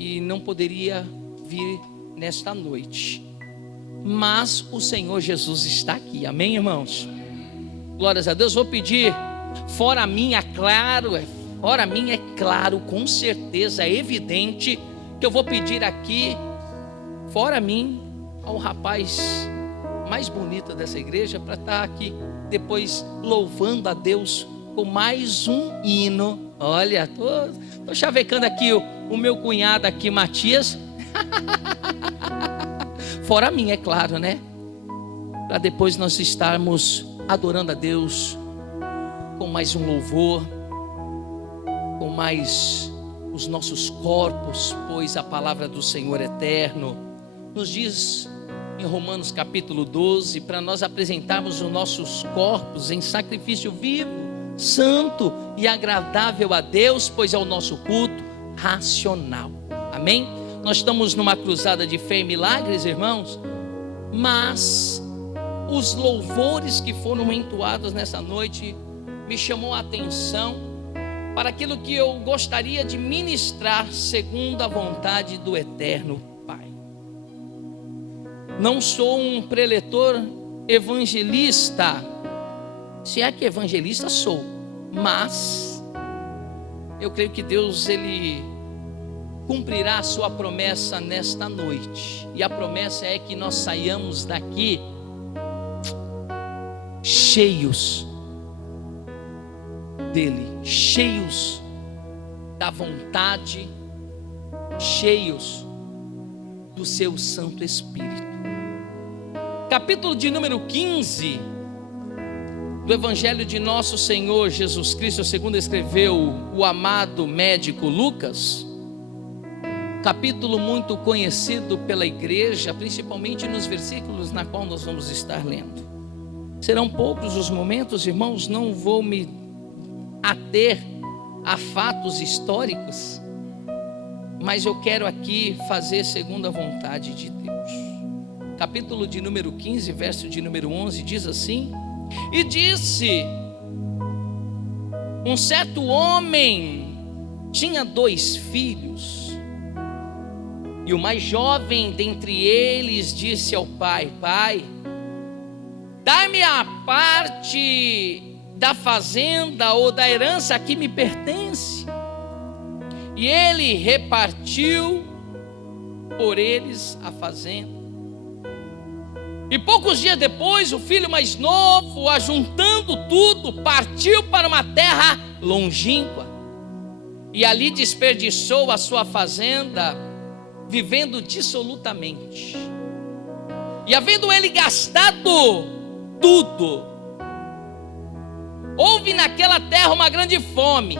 e não poderia vir nesta noite, mas o Senhor Jesus está aqui, amém, irmãos? Glórias a Deus. Vou pedir, fora mim, é claro, com certeza, é evidente, que eu vou pedir aqui, fora mim, ao rapaz mais bonito dessa igreja, para estar aqui depois louvando a Deus com mais um hino. Olha, tô chavecando aqui o meu cunhado aqui, Matias. Fora mim, é claro, né? Para depois nós estarmos adorando a Deus com mais um louvor, com mais os nossos corpos, pois a palavra do Senhor é eterno. Nos diz em Romanos capítulo 12, para nós apresentarmos os nossos corpos em sacrifício vivo, santo e agradável a Deus, pois é o nosso culto racional, amém? Nós estamos numa cruzada de fé e milagres, irmãos, mas os louvores que foram entoados nessa noite me chamou a atenção para aquilo que eu gostaria de ministrar segundo a vontade do eterno Pai. Não sou um preletor evangelista, se é que evangelista sou, mas eu creio que Deus, Ele cumprirá a sua promessa nesta noite, e a promessa é que nós saiamos daqui cheios dele, cheios da vontade, cheios do seu Santo Espírito. Capítulo de número 15 do Evangelho de nosso Senhor Jesus Cristo, segundo escreveu o amado médico Lucas, capítulo muito conhecido pela igreja, principalmente nos versículos na qual nós vamos estar lendo. Serão poucos os momentos, irmãos, não vou me ater a fatos históricos, mas eu quero aqui fazer segundo a vontade de Deus. Capítulo de número 15, verso de número 11, diz assim: e disse: um certo homem tinha 2 filhos, e o mais jovem dentre eles disse ao pai: pai, dá-me a parte da fazenda ou da herança que me pertence. E ele repartiu por eles a fazenda. E poucos dias depois, o filho mais novo, ajuntando tudo, partiu para uma terra longínqua, e ali desperdiçou a sua fazenda, vivendo dissolutamente. E havendo ele gastado tudo, houve naquela terra uma grande fome,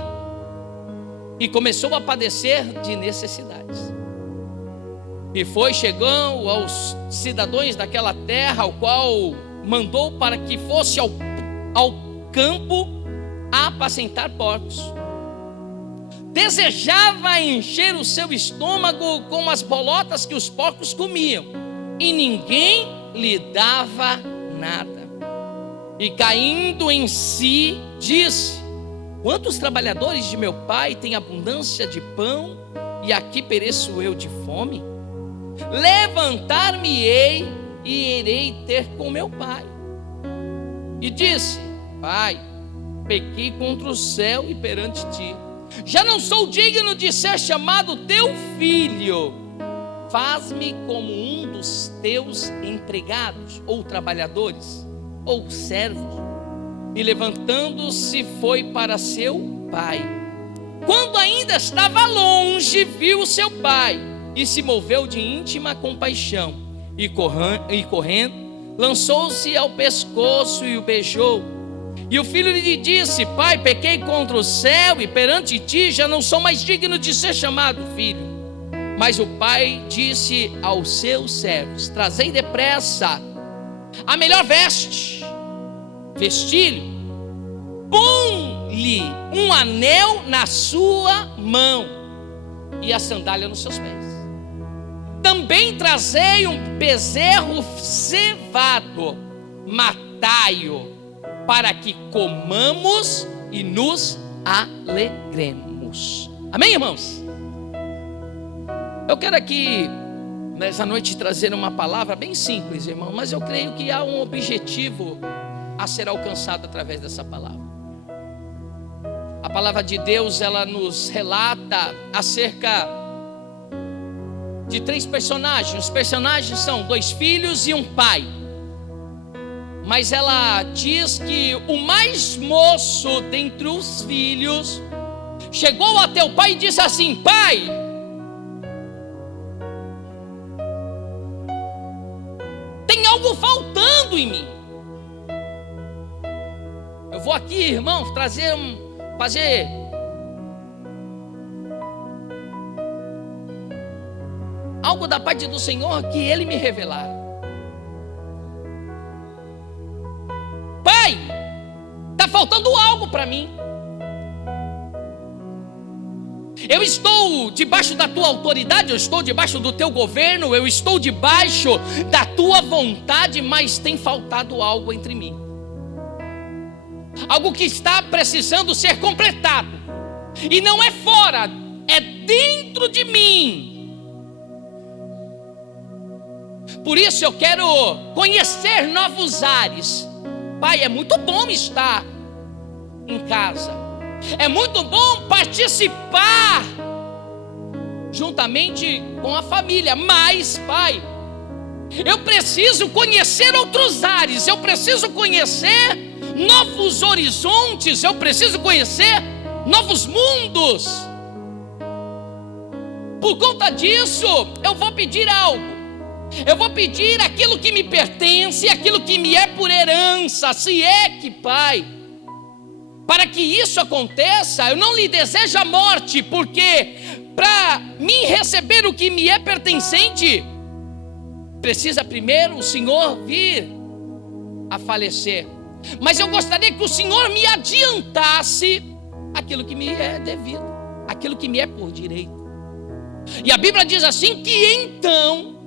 e começou a padecer de necessidades. E foi chegando aos cidadãos daquela terra, ao qual mandou para que fosse ao campo a apacentar porcos. Desejava encher o seu estômago com as bolotas que os porcos comiam, e ninguém lhe dava nada. E caindo em si, disse: quantos trabalhadores de meu pai têm abundância de pão, e aqui pereço eu de fome? Levantar-me-ei e irei ter com meu pai. E disse: pai, pequei contra o céu e perante ti, já não sou digno de ser chamado teu filho. Faz-me como um dos teus empregados, ou trabalhadores, ou servos. E levantando-se foi para seu pai. Quando ainda estava longe, viu seu pai, e se moveu de íntima compaixão, e correndo, lançou-se ao pescoço e o beijou. E o filho lhe disse: pai, pequei contra o céu e perante ti, já não sou mais digno de ser chamado filho. Mas o pai disse aos seus servos: trazei depressa a melhor veste, vestilho, põe-lhe um anel na sua mão e a sandália nos seus pés. Também trazei um bezerro cevado, matai-o, para que comamos e nos alegremos. Amém, irmãos? Eu quero aqui, nessa noite, trazer uma palavra bem simples, irmão, mas eu creio que há um objetivo a ser alcançado através dessa palavra. A palavra de Deus, ela nos relata acerca de 3 personagens. Os personagens são 2 filhos e um pai. Mas ela diz que o mais moço dentre os filhos chegou até o pai e disse assim: pai, tem algo faltando em mim. Eu vou aqui, irmão, fazer algo da parte do Senhor que Ele me revelar. Pai, está faltando algo para mim. Eu estou debaixo da tua autoridade, eu estou debaixo do teu governo, eu estou debaixo da tua vontade, mas tem faltado algo entre mim. Algo que está precisando ser completado. E não é fora, é dentro de mim. Por isso eu quero conhecer novos ares. Pai, é muito bom estar em casa. É muito bom participar juntamente com a família. Mas, pai, eu preciso conhecer outros ares. Eu preciso conhecer novos horizontes. Eu preciso conhecer novos mundos. Por conta disso, eu vou pedir algo. Eu vou pedir aquilo que me pertence, aquilo que me é por herança. Se é que, pai, para que isso aconteça, eu não lhe desejo a morte, porque para mim receber o que me é pertencente, precisa primeiro o Senhor vir a falecer. Mas eu gostaria que o Senhor me adiantasse aquilo que me é devido, aquilo que me é por direito. E a Bíblia diz assim que então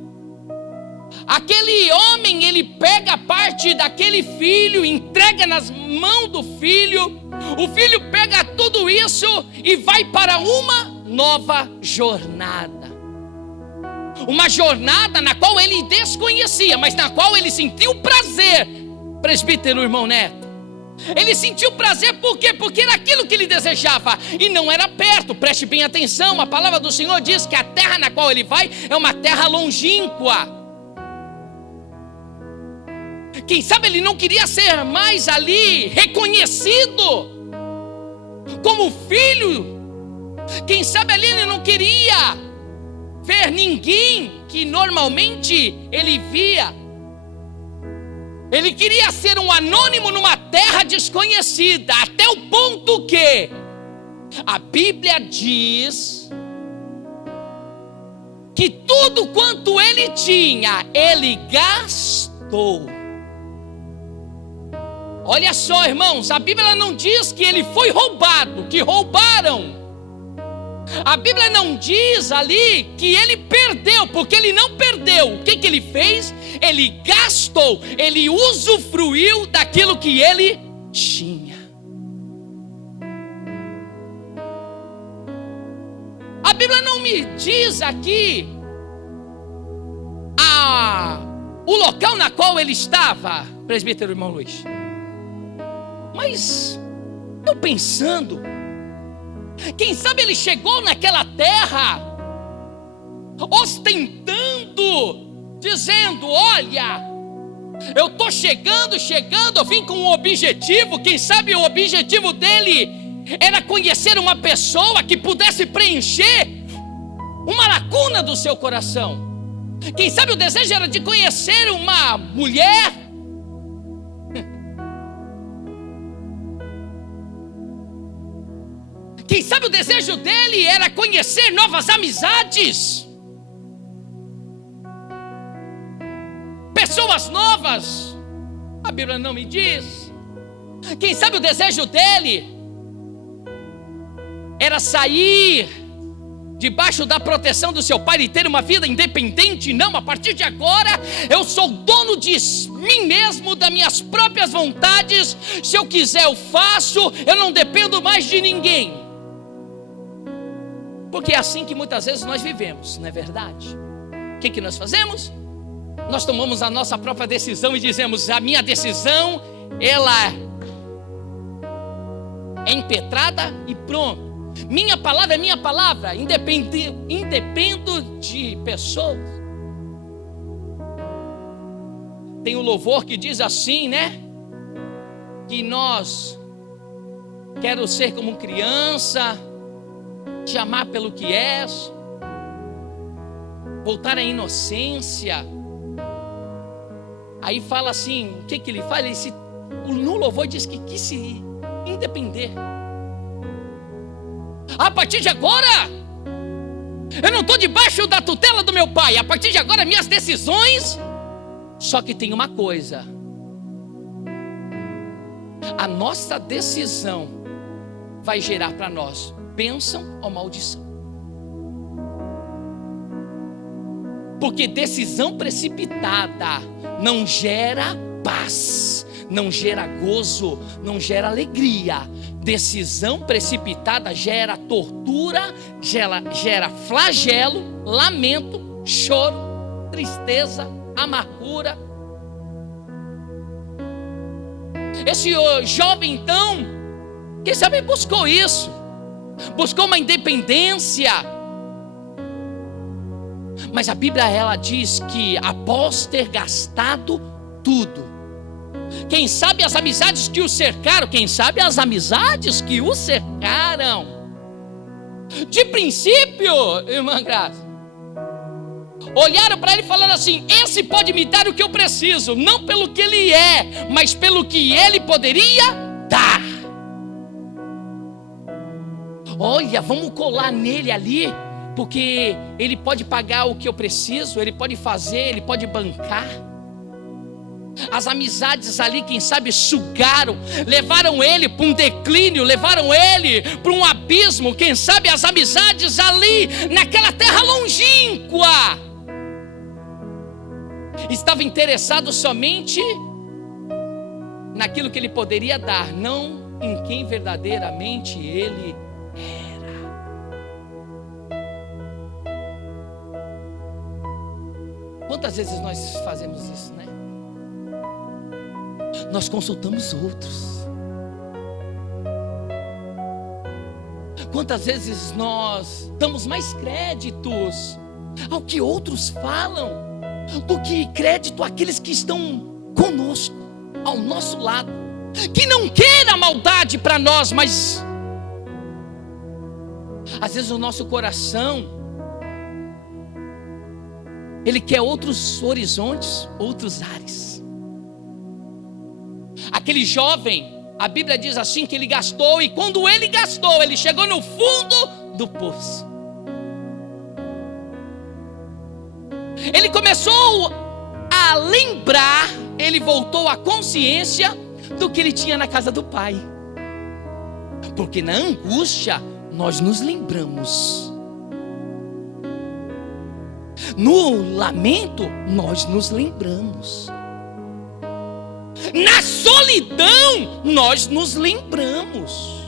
aquele homem, ele pega a parte daquele filho, entrega nas mãos do filho. O filho pega tudo isso e vai para uma nova jornada. Uma jornada na qual ele desconhecia, mas na qual ele sentiu prazer. Presbítero, irmão Neto, ele sentiu prazer por quê? Porque era aquilo que ele desejava e não era perto. Preste bem atenção, a palavra do Senhor diz que a terra na qual ele vai é uma terra longínqua. Quem sabe ele não queria ser mais ali reconhecido como filho. Quem sabe ali ele não queria ver ninguém que normalmente ele via. Ele queria ser um anônimo numa terra desconhecida, até o ponto que a Bíblia diz que tudo quanto ele tinha, ele gastou. Olha só, irmãos, a Bíblia não diz que ele foi roubado, que roubaram. A Bíblia não diz ali que ele perdeu, porque ele não perdeu. O que ele fez? Ele gastou, ele usufruiu daquilo que ele tinha. A Bíblia não me diz aqui o local na qual ele estava, presbítero irmão Luiz. Mas eu pensando, quem sabe ele chegou naquela terra ostentando, dizendo: olha, eu estou chegando, eu vim com um objetivo. Quem sabe o objetivo dele era conhecer uma pessoa que pudesse preencher uma lacuna do seu coração. Quem sabe o desejo era de conhecer uma mulher. Quem sabe o desejo dele era conhecer novas amizades, pessoas novas. A Bíblia não me diz. Quem sabe o desejo dele era sair debaixo da proteção do seu pai e ter uma vida independente. Não, a partir de agora eu sou dono de mim mesmo, das minhas próprias vontades. Se eu quiser eu faço, eu não dependo mais de ninguém. Porque é assim que muitas vezes nós vivemos, não é verdade? O que nós fazemos? Nós tomamos a nossa própria decisão e dizemos: a minha decisão, ela é impetrada e pronto. Minha palavra é minha palavra, independo de pessoas. Tem um louvor que diz assim, né? Que nós quero ser como criança, te amar pelo que és, voltar à inocência. Aí fala assim, o que ele fala? No louvor diz que quis se independer. A partir de agora, eu não estou debaixo da tutela do meu pai. A partir de agora, minhas decisões. Só que tem uma coisa: a nossa decisão vai gerar para nós bênção ou maldição. Porque decisão precipitada não gera paz, não gera gozo, não gera alegria. Decisão precipitada gera tortura, gera flagelo, lamento, choro, tristeza, amargura. Esse jovem então, quem sabe buscou isso, buscou uma independência. Mas a Bíblia, ela diz que após ter gastado tudo, quem sabe as amizades que o cercaram, de princípio, irmã Graça, olharam para ele e falaram assim: esse pode me dar o que eu preciso, não pelo que ele é, mas pelo que ele poderia dar. Olha, vamos colar nele ali, porque ele pode pagar o que eu preciso, ele pode fazer, ele pode bancar. As amizades ali, quem sabe, sugaram, levaram ele para um declínio, levaram ele para um abismo. Quem sabe as amizades ali, naquela terra longínqua, estava interessado somente naquilo que ele poderia dar, não em quem verdadeiramente ele era. Quantas vezes nós fazemos isso, né? Nós consultamos outros. Quantas vezes nós damos mais créditos ao que outros falam do que crédito àqueles que estão conosco, ao nosso lado, que não queira maldade para nós, mas às vezes o nosso coração, ele quer outros horizontes, outros ares. Aquele jovem, a Bíblia diz assim que ele gastou, e quando ele gastou, ele chegou no fundo do poço. Ele começou a lembrar, ele voltou à consciência do que ele tinha na casa do pai. Porque na angústia nós nos lembramos, no lamento nós nos lembramos, na solidão nós nos lembramos,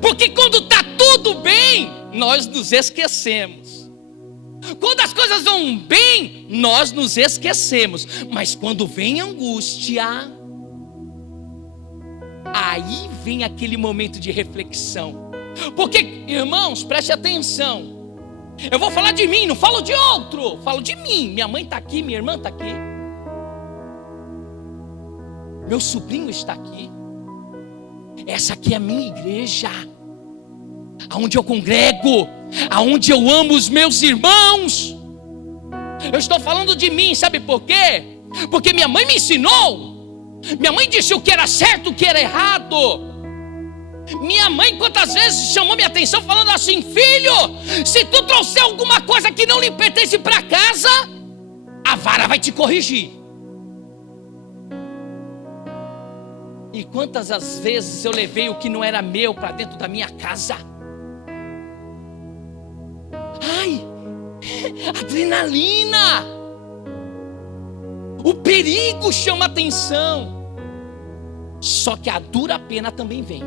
porque quando está tudo bem nós nos esquecemos, quando as coisas vão bem nós nos esquecemos, mas quando vem angústia, aí vem aquele momento de reflexão. Porque, irmãos, preste atenção, eu vou falar de mim, não falo de outro, falo de mim. Minha mãe está aqui, minha irmã está aqui, meu sobrinho está aqui. Essa aqui é a minha igreja, aonde eu congrego, aonde eu amo os meus irmãos. Eu estou falando de mim, sabe por quê? Porque minha mãe me ensinou. Minha mãe disse o que era certo, o que era errado. Minha mãe quantas vezes chamou minha atenção falando assim: filho, se tu trouxer alguma coisa que não lhe pertence para casa, a vara vai te corrigir. E quantas as vezes eu levei o que não era meu para dentro da minha casa? Ai, adrenalina, o perigo chama atenção. Só que a dura pena também vem.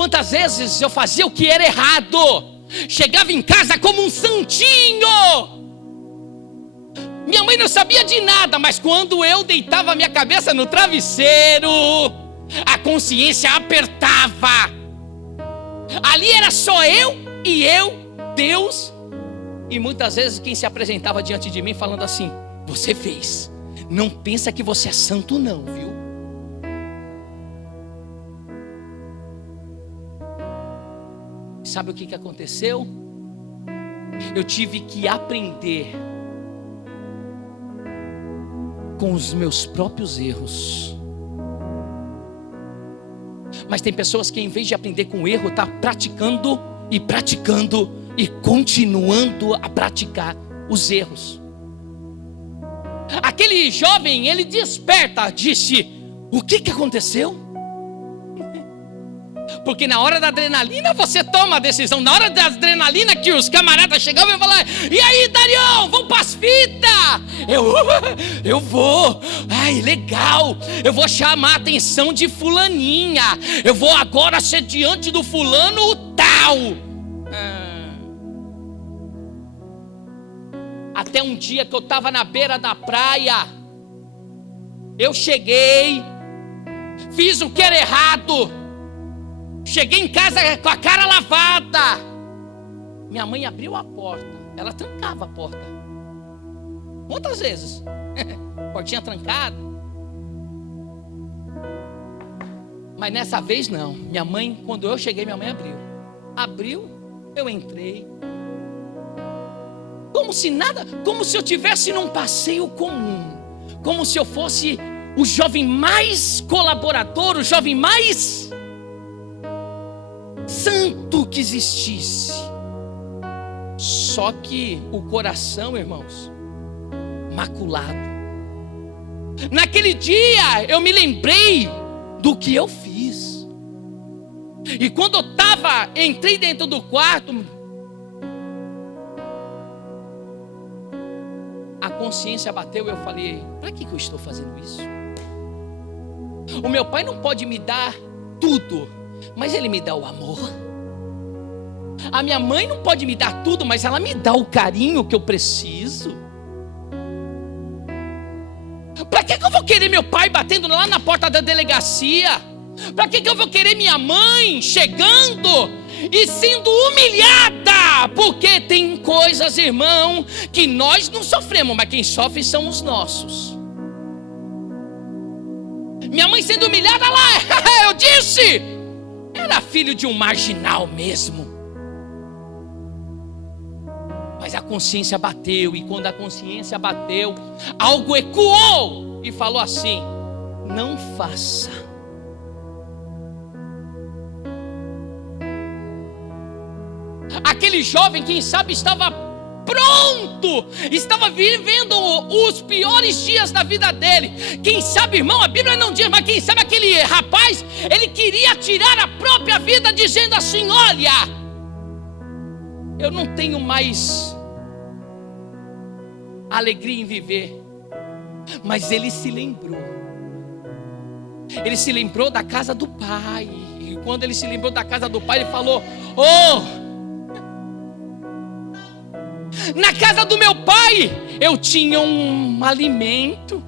Quantas vezes eu fazia o que era errado, chegava em casa como um santinho. Minha mãe não sabia de nada, mas quando eu deitava a minha cabeça no travesseiro, a consciência apertava. Ali era só eu, Deus. E muitas vezes quem se apresentava diante de mim falando assim: você fez, não pensa que você é santo não, viu? Sabe o que aconteceu? Eu tive que aprender com os meus próprios erros. Mas tem pessoas que em vez de aprender com o erro, está praticando e continuando a praticar os erros. Aquele jovem, ele desperta, disse: o que aconteceu? Porque na hora da adrenalina você toma a decisão. Na hora da adrenalina que os camaradas chegavam e falavam: e aí, Darião, vamos para as fitas? Eu vou. Ai, legal. Eu vou chamar a atenção de fulaninha. Eu vou agora ser diante do fulano tal. Até um dia que eu estava na beira da praia, eu cheguei, fiz o que era errado. Cheguei em casa com a cara lavada. Minha mãe abriu a porta. Ela trancava a porta. Quantas vezes? Portinha trancada. Mas nessa vez não. Minha mãe, quando eu cheguei, minha mãe abriu. Abriu, eu entrei. Como se nada, como se eu tivesse num passeio comum. Como se eu fosse o jovem mais colaborador, o jovem mais santo que existisse. Só que o coração, irmãos, maculado. Naquele dia eu me lembrei do que eu fiz. E quando eu entrei dentro do quarto, a consciência bateu e eu falei: para que eu estou fazendo isso? O meu pai não pode me dar tudo, mas ele me dá o amor. A minha mãe não pode me dar tudo, mas ela me dá o carinho que eu preciso. Para que eu vou querer meu pai batendo lá na porta da delegacia? Para que eu vou querer minha mãe chegando e sendo humilhada? Porque tem coisas, irmão, que nós não sofremos, mas quem sofre são os nossos. Minha mãe sendo humilhada lá, eu disse, era filho de um marginal mesmo. Mas a consciência bateu, e quando a consciência bateu, algo ecoou e falou assim: não faça. Aquele jovem, quem sabe, estava pronto, estava vivendo os piores dias da vida dele. Quem sabe, irmão, a Bíblia não diz, mas quem sabe aquele rapaz, ele queria tirar a própria vida, dizendo assim: olha, eu não tenho mais alegria em viver. Mas ele se lembrou. Ele se lembrou da casa do pai. E quando ele se lembrou da casa do pai, ele falou: oh, na casa do meu pai eu tinha um alimento.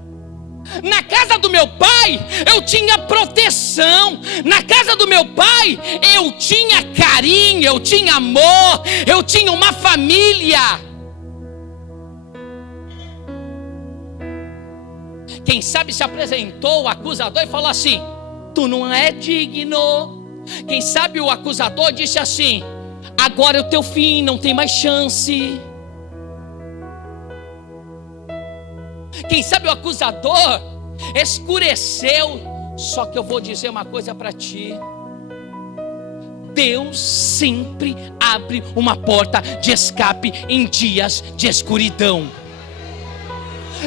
Na casa do meu pai eu tinha proteção. Na casa do meu pai eu tinha carinho, eu tinha amor, eu tinha uma família. Quem sabe se apresentou o acusador e falou assim: tu não é digno. Quem sabe o acusador disse assim: agora é o teu fim, não tem mais chance. Quem sabe o acusador escureceu. Só que eu vou dizer uma coisa para ti: Deus sempre abre uma porta de escape em dias de escuridão.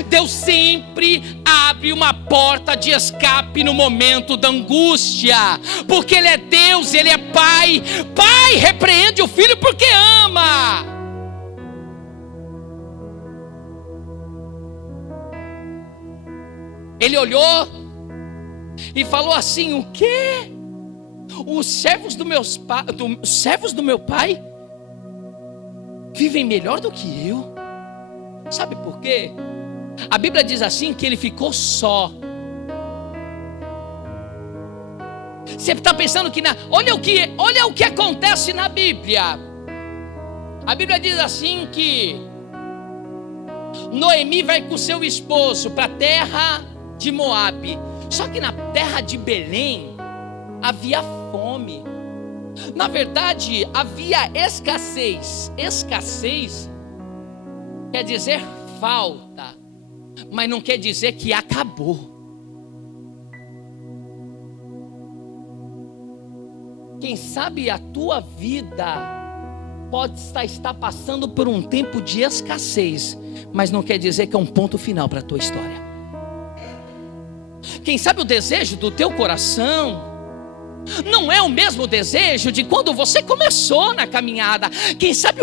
Deus sempre abre uma porta de escape no momento da angústia, porque Ele é Deus, Ele é Pai. Pai repreende o filho porque ama. Ele olhou e falou assim: o quê? os servos do meu pai vivem melhor do que eu. Sabe por quê? A Bíblia diz assim que ele ficou só. Você está pensando que olha o que acontece na Bíblia. A Bíblia diz assim que Noemi vai com seu esposo para a terra de Moabe. Só que na terra de Belém havia fome. Na verdade, havia escassez. Escassez quer dizer falta, mas não quer dizer que acabou. Quem sabe a tua vida pode estar passando por um tempo de escassez, mas não quer dizer que é um ponto final para a tua história. Quem sabe o desejo do teu coração não é o mesmo desejo de quando você começou na caminhada. Quem sabe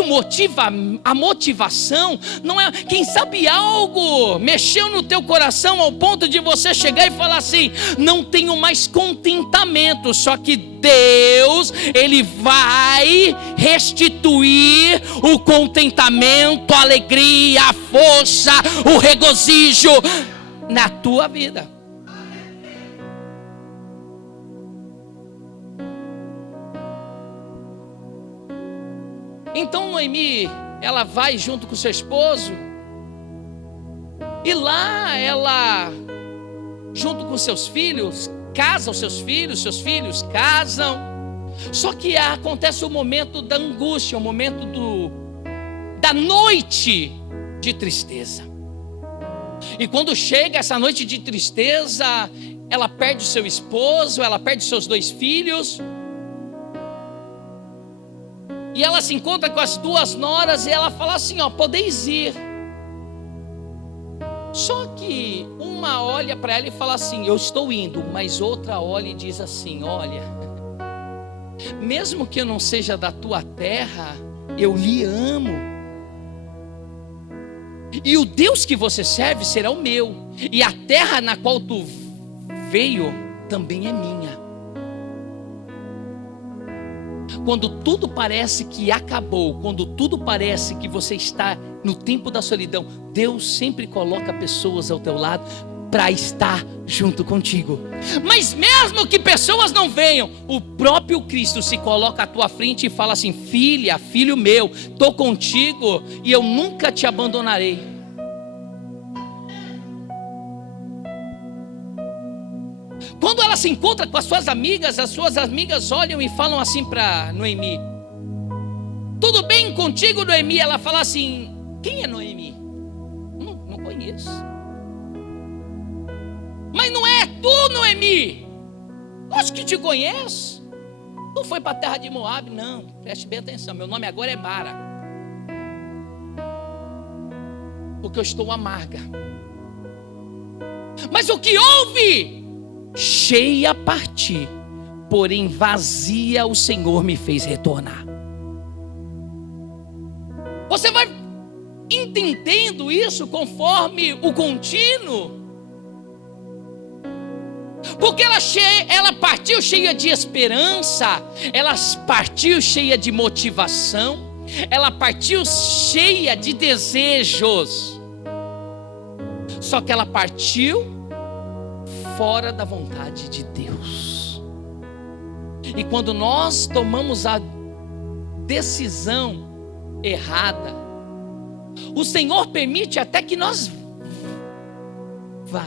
a motivação não é. Quem sabe algo mexeu no teu coração ao ponto de você chegar e falar assim: não tenho mais contentamento. Só que Deus, Ele vai restituir o contentamento, a alegria, a força, o regozijo na tua vida. Então Noemi, ela vai junto com seu esposo, e lá ela, junto com seus filhos, casa os seus filhos casam. Só que acontece o momento da angústia, o momento da noite de tristeza. E quando chega essa noite de tristeza, ela perde o seu esposo, ela perde seus 2 filhos. E ela se encontra com as 2 noras e ela fala assim: ó, podeis ir. Só que uma olha para ela e fala assim: eu estou indo. Mas outra olha e diz assim: olha, mesmo que eu não seja da tua terra, eu lhe amo. E o Deus que você serve será o meu. E a terra na qual tu veio também é minha. Quando tudo parece que acabou, quando tudo parece que você está no tempo da solidão, Deus sempre coloca pessoas ao teu lado para estar junto contigo. Mas mesmo que pessoas não venham, o próprio Cristo se coloca à tua frente e fala assim: filha, filho meu, estou contigo e eu nunca te abandonarei. Quando ela se encontra com as suas amigas olham e falam assim para Noemi: tudo bem contigo, Noemi? Ela fala assim: quem é Noemi? Não conheço. Mas não é tu, Noemi? Acho que te conheço. Tu foi para a terra de Moabe? Não, preste bem atenção, meu nome agora é Mara, porque eu estou amarga. Mas o que houve? Cheia parti, porém vazia o Senhor me fez retornar. Você vai entendendo isso conforme o contínuo, porque ela partiu cheia de esperança, ela partiu cheia de motivação, ela partiu cheia de desejos, só que ela partiu fora da vontade de Deus. E quando nós tomamos a decisão errada, o Senhor permite até que nós vá,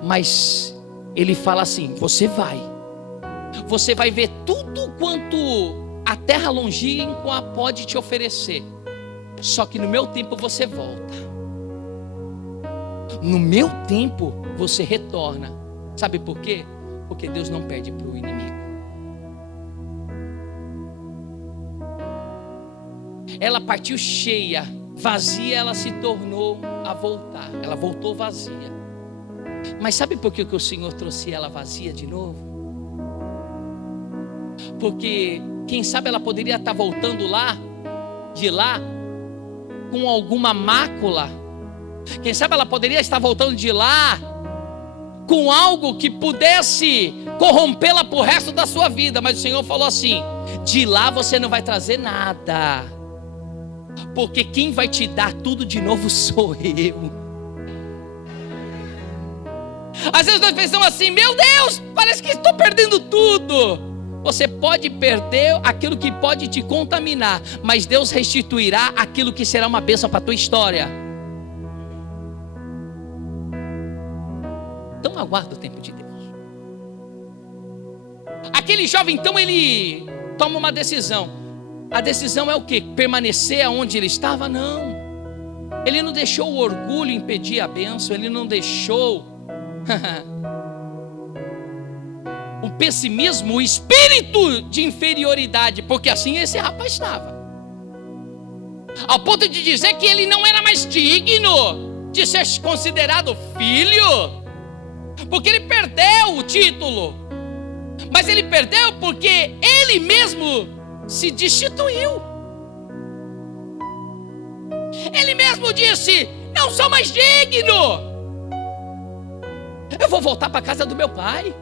mas Ele fala assim: você vai ver tudo quanto a terra longínqua pode te oferecer, só que no meu tempo você volta. No meu tempo você retorna. Sabe por quê? Porque Deus não perde para o inimigo. Ela partiu cheia, vazia ela se tornou a voltar. Ela voltou vazia. Mas sabe por que o Senhor trouxe ela vazia de novo? Porque quem sabe ela poderia estar voltando de lá com alguma mácula. Quem sabe ela poderia estar voltando de lá com algo que pudesse corrompê-la para o resto da sua vida. Mas o Senhor falou assim: de lá você não vai trazer nada, porque quem vai te dar tudo de novo sou eu. Às vezes nós pensamos assim: meu Deus, parece que estou perdendo tudo. Você pode perder aquilo que pode te contaminar, mas Deus restituirá aquilo que será uma bênção para a tua história. Então aguarda o tempo de Deus. Aquele jovem, então, ele toma uma decisão. A decisão é o quê? Permanecer aonde ele estava? Não. Ele não deixou o orgulho impedir a bênção. Ele não deixou o pessimismo, o espírito de inferioridade, porque assim esse rapaz estava, ao ponto de dizer que ele não era mais digno de ser considerado filho, porque ele perdeu o título. Mas ele perdeu porque ele mesmo se destituiu. Ele mesmo disse: não sou mais digno, eu vou voltar para a casa do meu pai.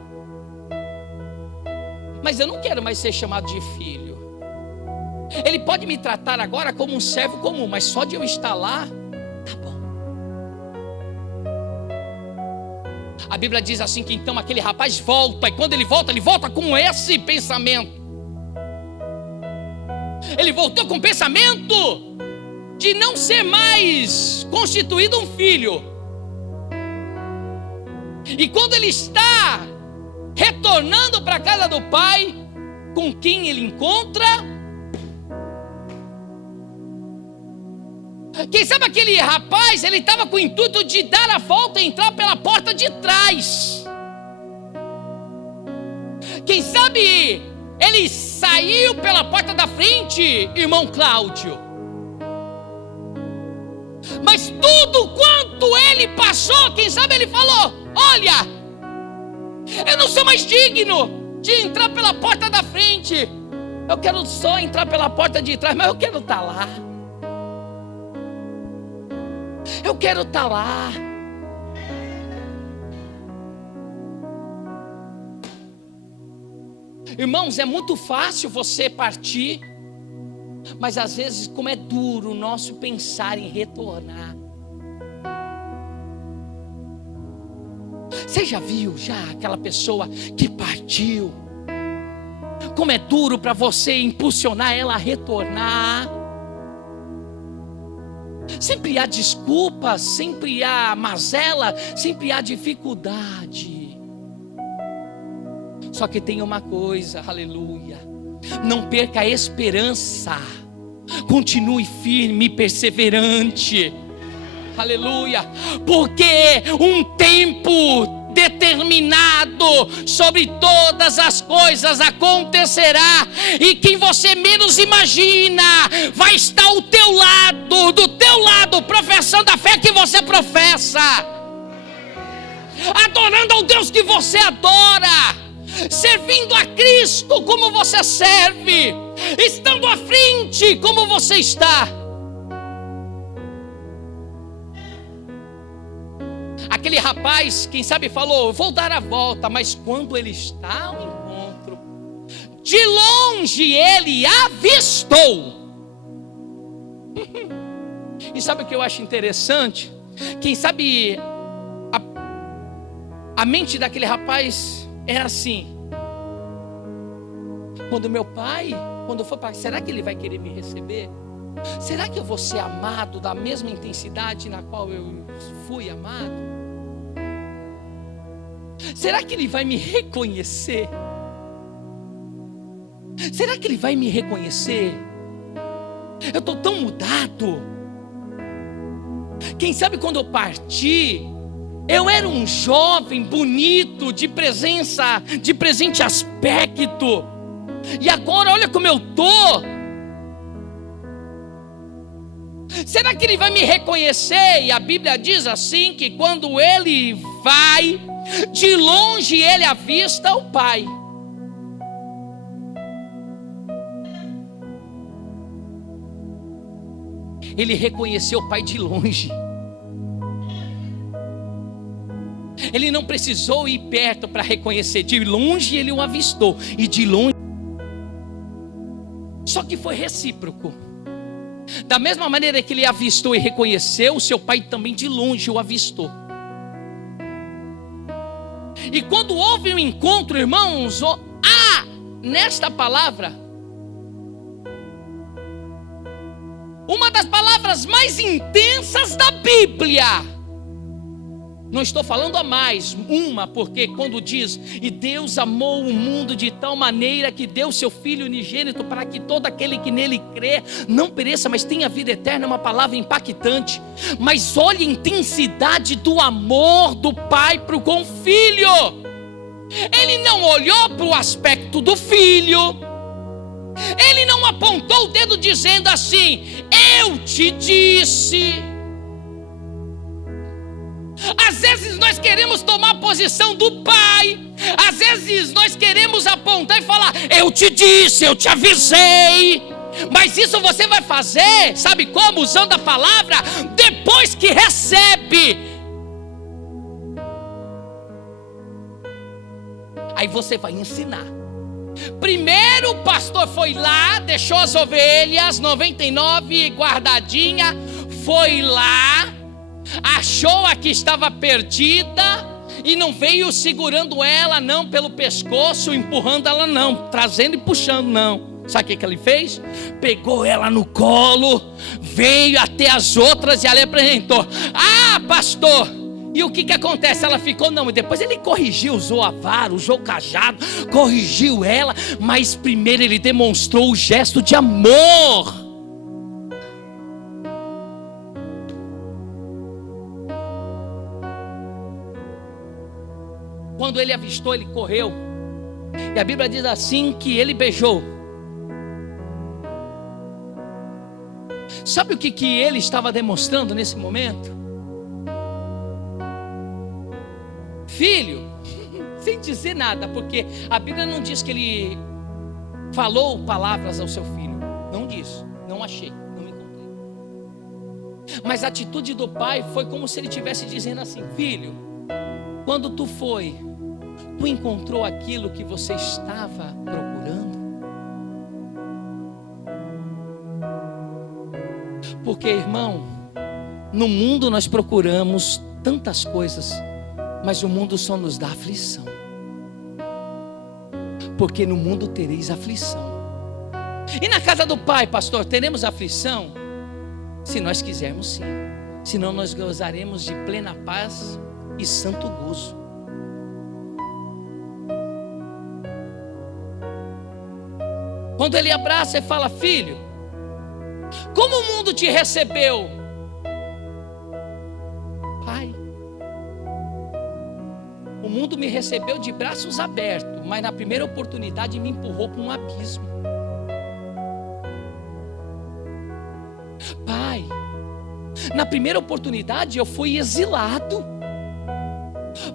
Mas eu não quero mais ser chamado de filho. Ele pode me tratar agora como um servo comum, mas só de eu estar lá, tá bom. A Bíblia diz assim que então aquele rapaz volta, e quando ele volta com esse pensamento. Ele voltou com o pensamento de não ser mais constituído um filho. E quando ele está retornando para a casa do pai, com quem ele encontra? Quem sabe aquele rapaz, ele estava com o intuito de dar a volta e entrar pela porta de trás. Quem sabe ele saiu pela porta da frente, irmão Cláudio. Mas tudo quanto ele passou, quem sabe ele falou: olha, eu não sou mais digno de entrar pela porta da frente. Eu quero só entrar pela porta de trás, mas eu quero estar lá. Eu quero estar lá. Irmãos, é muito fácil você partir, mas às vezes como é duro o nosso pensar em retornar. Você já viu aquela pessoa que partiu? Como é duro para você impulsionar ela a retornar. Sempre há desculpas, sempre há mazela, sempre há dificuldade. Só que tem uma coisa, aleluia: não perca a esperança, continue firme e perseverante. Aleluia, porque um tempo determinado sobre todas as coisas acontecerá, e quem você menos imagina vai estar ao teu lado, do teu lado, professando a fé que você professa, adorando ao Deus que você adora, servindo a Cristo como você serve, estando à frente como você está. Aquele rapaz, quem sabe, falou: vou dar a volta. Mas quando ele está ao encontro, de longe ele avistou. E sabe o que eu acho interessante? Quem sabe a mente daquele rapaz era assim: quando meu pai, quando eu for para, será que ele vai querer me receber? Será que eu vou ser amado da mesma intensidade na qual eu fui amado? Será que ele vai me reconhecer? Será que ele vai me reconhecer? Eu estou tão mudado. Quem sabe quando eu parti, eu era um jovem bonito, de presença, de presente aspecto, e agora olha como eu estou. Será que ele vai me reconhecer? E a Bíblia diz assim, que quando ele vai, de longe ele avista o pai. Ele reconheceu o pai de longe. Ele não precisou ir perto para reconhecer. De longe ele o avistou. E de longe. Só que foi recíproco. Da mesma maneira que ele avistou e reconheceu, o seu pai também de longe o avistou. E quando houve um encontro, irmãos, nesta palavra, uma das palavras mais intensas da Bíblia. Não estou falando a mais, porque quando diz, e Deus amou o mundo de tal maneira que deu seu Filho unigênito para que todo aquele que nele crê não pereça, mas tenha vida eterna, é uma palavra impactante. Mas olha a intensidade do amor do pai para com o filho. Ele não olhou para o aspecto do filho, ele não apontou o dedo dizendo assim, eu te disse. Às vezes nós queremos tomar a posição do pai, às vezes nós queremos apontar e falar, eu te disse, eu te avisei. Mas isso você vai fazer, sabe como? Usando a palavra, depois que recebe. Aí você vai ensinar. Primeiro o pastor foi lá, deixou as ovelhas 99 guardadinha, foi lá, achou a que estava perdida e não veio segurando ela não pelo pescoço, empurrando ela não, trazendo e puxando não. Sabe o que ele fez? Pegou ela no colo, veio até as outras e ali apresentou. Pastor, e o que acontece? Ela ficou, não, e depois ele corrigiu, usou a vara, usou o cajado, corrigiu ela, mas primeiro ele demonstrou o gesto de amor. Quando ele avistou, ele correu. E a Bíblia diz assim que ele beijou. Sabe o que ele estava demonstrando nesse momento? Filho, sem dizer nada, porque a Bíblia não diz que ele falou palavras ao seu filho. Não diz, não achei, não encontrei. Mas a atitude do pai foi como se ele estivesse dizendo assim: filho, quando tu encontrou aquilo que você estava procurando? Porque, irmão, no mundo nós procuramos tantas coisas, mas o mundo só nos dá aflição. Porque no mundo tereis aflição. E na casa do Pai, pastor, teremos aflição? Se nós quisermos, sim. Senão nós gozaremos de plena paz e santo gozo. Quando ele abraça e fala: filho, como o mundo te recebeu? Pai, o mundo me recebeu de braços abertos, mas na primeira oportunidade me empurrou para um abismo. Pai, na primeira oportunidade eu fui exilado.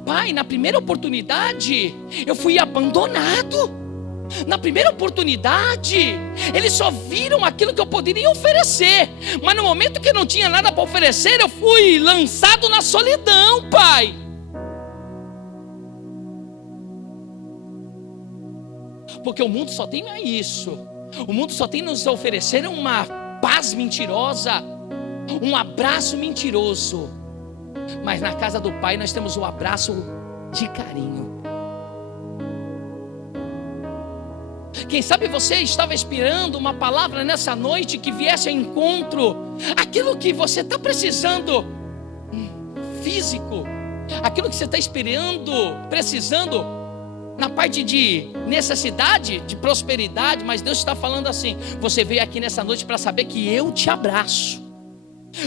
Pai, na primeira oportunidade eu fui abandonado. Na primeira oportunidade eles só viram aquilo que eu poderia oferecer, mas no momento que eu não tinha nada para oferecer, eu fui lançado na solidão, Pai. Porque o mundo só tem isso. O mundo só tem nos oferecer uma paz mentirosa, um abraço mentiroso. Mas na casa do Pai nós temos o abraço de carinho. Quem sabe você estava esperando uma palavra nessa noite que viesse ao encontro aquilo que você está precisando, físico, aquilo que você está esperando, precisando na parte de necessidade, de prosperidade. Mas Deus está falando assim: você veio aqui nessa noite para saber que eu te abraço.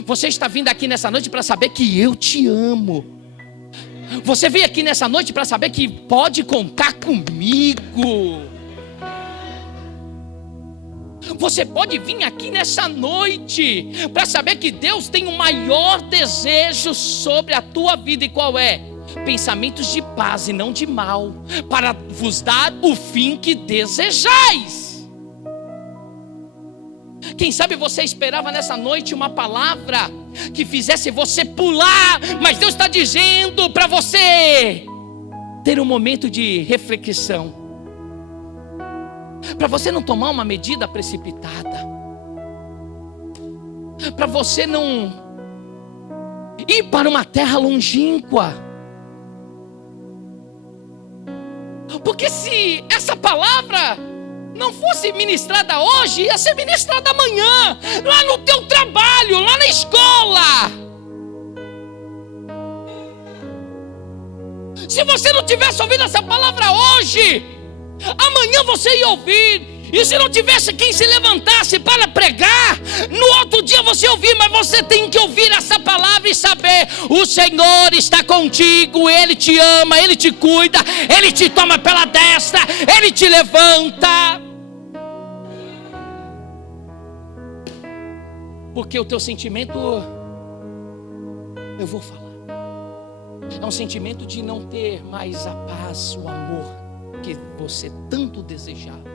Você está vindo aqui nessa noite para saber que eu te amo. Você veio aqui nessa noite para saber que pode contar comigo. Você pode vir aqui nessa noite para saber que Deus tem o maior desejo sobre a tua vida. E qual é? Pensamentos de paz e não de mal, para vos dar o fim que desejais. Quem sabe você esperava nessa noite uma palavra que fizesse você pular, mas Deus está dizendo para você ter um momento de reflexão, para você não tomar uma medida precipitada, para você não ir para uma terra longínqua. Porque se essa palavra não fosse ministrada hoje, ia ser ministrada amanhã, lá no teu trabalho, lá na escola. Se você não tivesse ouvido essa palavra hoje, amanhã você ia ouvir. E se não tivesse quem se levantasse para pregar, no outro dia você ouvir. Mas você tem que ouvir essa palavra e saber: o Senhor está contigo, Ele te ama, Ele te cuida, Ele te toma pela destra, Ele te levanta. Porque o teu sentimento, eu vou falar, é um sentimento de não ter mais a paz, o amor que você tanto desejava.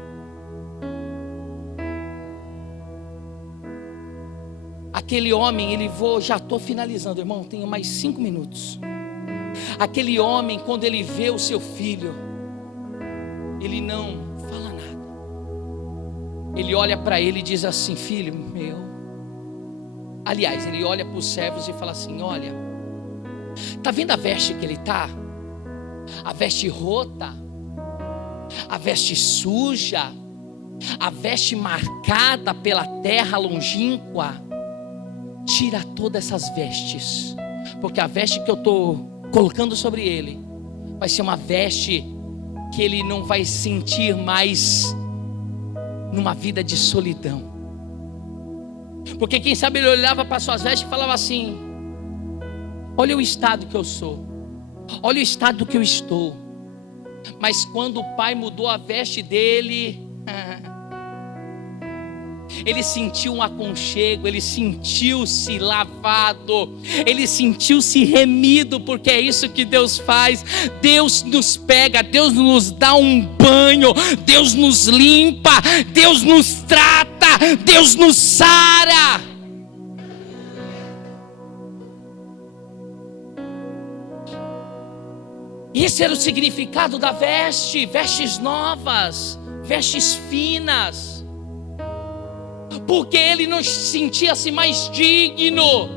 Aquele homem, já estou finalizando, irmão, tenho mais 5 minutos. Aquele homem, quando ele vê o seu filho, ele não fala nada. Ele olha para ele e diz assim: filho meu. Aliás, ele olha para os servos e fala assim: olha, está vendo a veste que ele está? A veste rota, a veste suja, a veste marcada pela terra longínqua. Tira todas essas vestes, porque a veste que eu estou colocando sobre ele vai ser uma veste que ele não vai sentir mais numa vida de solidão. Porque quem sabe ele olhava para suas vestes e falava assim: olha o estado que eu sou, olha o estado que eu estou. Mas quando o pai mudou a veste dele, ele sentiu um aconchego, ele sentiu-se lavado, ele sentiu-se remido, porque é isso que Deus faz. Deus nos pega, Deus nos dá um banho, Deus nos limpa, Deus nos trata, Deus nos sara. Esse era o significado da veste: vestes novas, vestes finas. Porque ele não sentia-se mais digno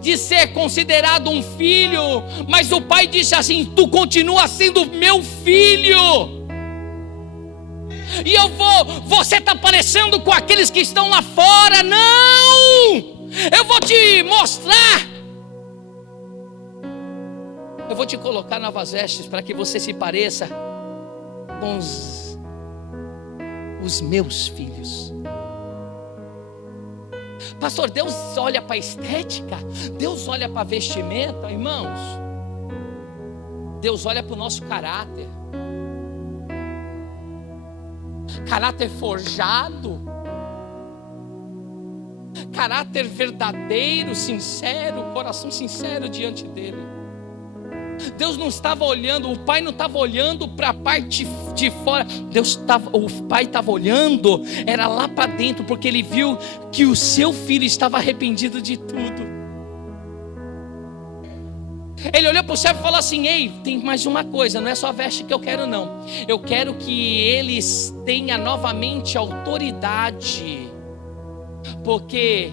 de ser considerado um filho, mas o pai disse assim: tu continua sendo meu filho. E você está parecendo com aqueles que estão lá fora. Não, eu vou te mostrar, eu vou te colocar novas vestes para que você se pareça com os meus filhos. Pastor, Deus olha para a estética, Deus olha para a vestimenta, irmãos. Deus olha para o nosso caráter, caráter forjado, caráter verdadeiro, sincero, coração sincero diante dele. Deus não estava olhando, o pai não estava olhando para a parte de fora. O pai estava olhando, era lá para dentro, porque ele viu que o seu filho estava arrependido de tudo. Ele olhou para o servo e falou assim: ei, tem mais uma coisa, não é só a veste que eu quero não. Eu quero que eles tenham novamente autoridade, porque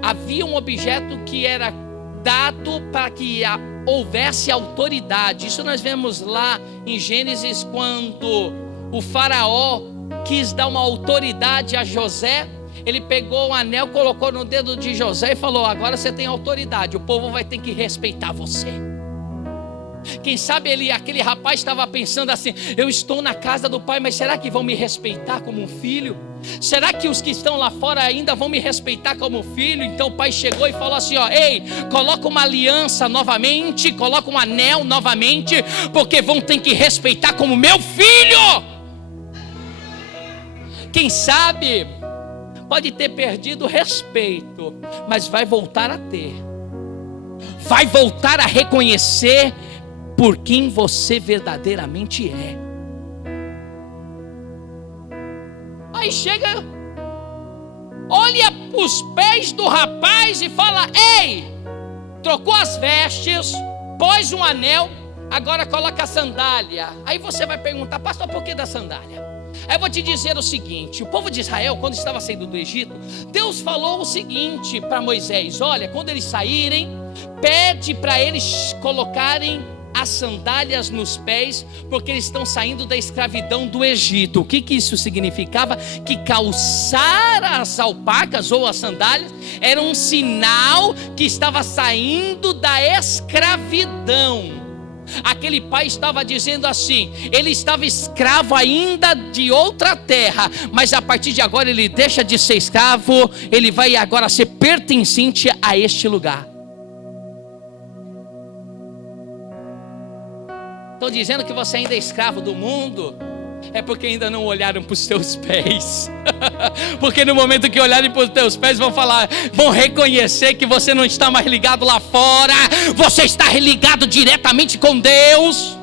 havia um objeto que era dado para que houvesse autoridade. Isso nós vemos lá em Gênesis, quando o faraó quis dar uma autoridade a José. Ele pegou um anel, colocou no dedo de José e falou: agora você tem autoridade, o povo vai ter que respeitar você. Quem sabe aquele rapaz estava pensando assim: eu estou na casa do pai, mas será que vão me respeitar como um filho? Será que os que estão lá fora ainda vão me respeitar como filho? Então o pai chegou e falou assim: ei, coloca uma aliança novamente, coloca um anel novamente, porque vão ter que respeitar como meu filho. Quem sabe pode ter perdido o respeito, mas vai voltar a ter, vai voltar a reconhecer por quem você verdadeiramente é. Aí chega, olha para os pés do rapaz e fala: ei, trocou as vestes, pôs um anel, agora coloca a sandália. Aí você vai perguntar: pastor, por que da sandália? Aí eu vou te dizer o seguinte: o povo de Israel, quando estava saindo do Egito, Deus falou o seguinte para Moisés: olha, quando eles saírem, pede para eles colocarem as sandálias nos pés, porque eles estão saindo da escravidão do Egito. O que isso significava? Que calçar as alpacas ou as sandálias era um sinal que estava saindo da escravidão. Aquele pai estava dizendo assim: ele estava escravo ainda de outra terra, mas a partir de agora ele deixa de ser escravo, ele vai agora ser pertencente a este lugar. Estão dizendo que você ainda é escravo do mundo? É porque ainda não olharam para os teus pés. Porque no momento que olharem para os teus pés, vão reconhecer que você não está mais ligado lá fora, você está ligado diretamente com Deus.